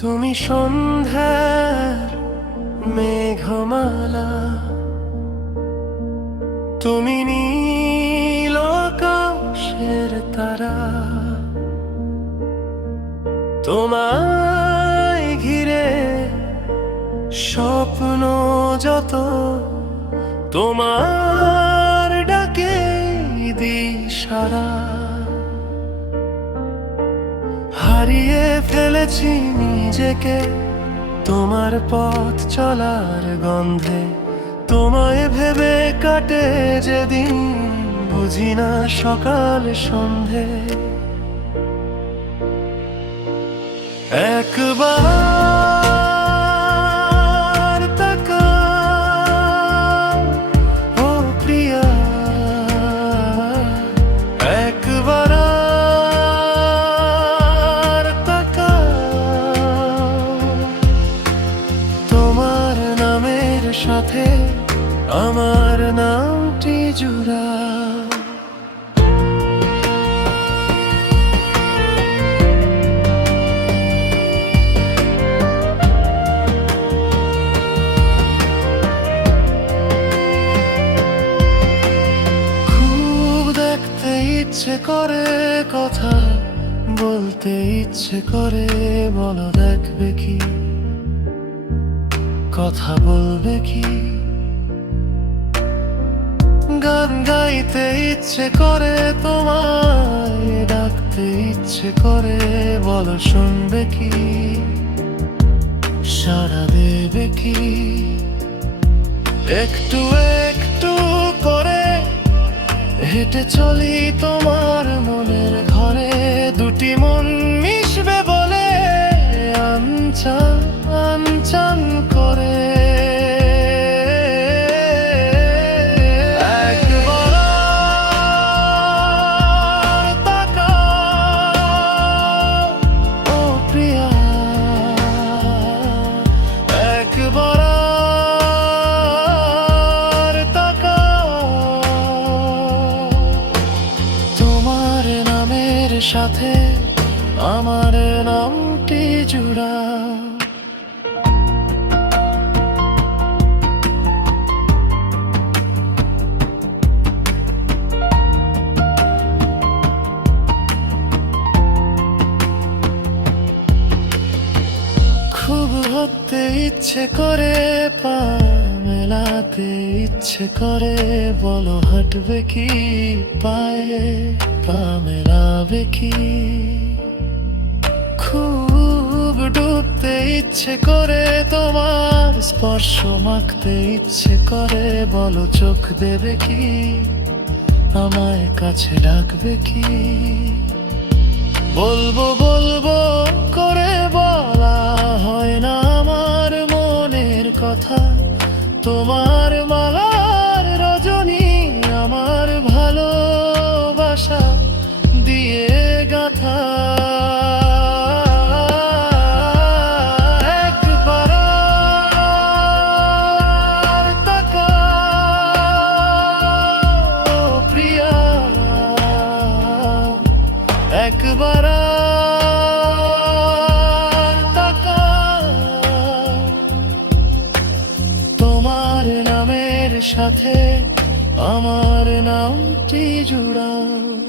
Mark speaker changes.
Speaker 1: তুমি সন্ধ্যার মেঘমালা। তুমি নীল আকাশের তারা। তোমায় ঘিরে স্বপ্ন যত তোমার ডাকে দিশারা। হারিয়ে ফেলেছি নিজেকে। তোমার পথ চলার গন্ধে তোমায় ভেবে কাটে যেদিন, বুঝি না সকাল সন্ধে। একবার খুব দেখতে ইচ্ছে করে কথা বলতে ইচ্ছে করে বলো দেখবে কি? কথা বলবে কি? গান গাইতে ইচ্ছে করে, তোমায় ডাকতে ইচ্ছে করে, বলো শুনবে কি? সারা দেবে কি? একটু একটু করে হেঁটে চলি তোমার মনের ঘরে, দুটি মন সাথে আমার নামটি জুড়া। খুব হতে ইচ্ছে করে পা মেলাতে ইচ্ছে করে, বলো হাঁটবে কি পায়ে? পা মেলাবে কি? খুব ডুবতে ইচ্ছে করে, তোমার স্পর্শ মাখতে ইচ্ছে করে, বলো চোখ দেবে কি? আমায় কাছে ডাকবে কি? বলব বলব করে একবার তোমার নামের সাথে আমার নামটি জুড়াও।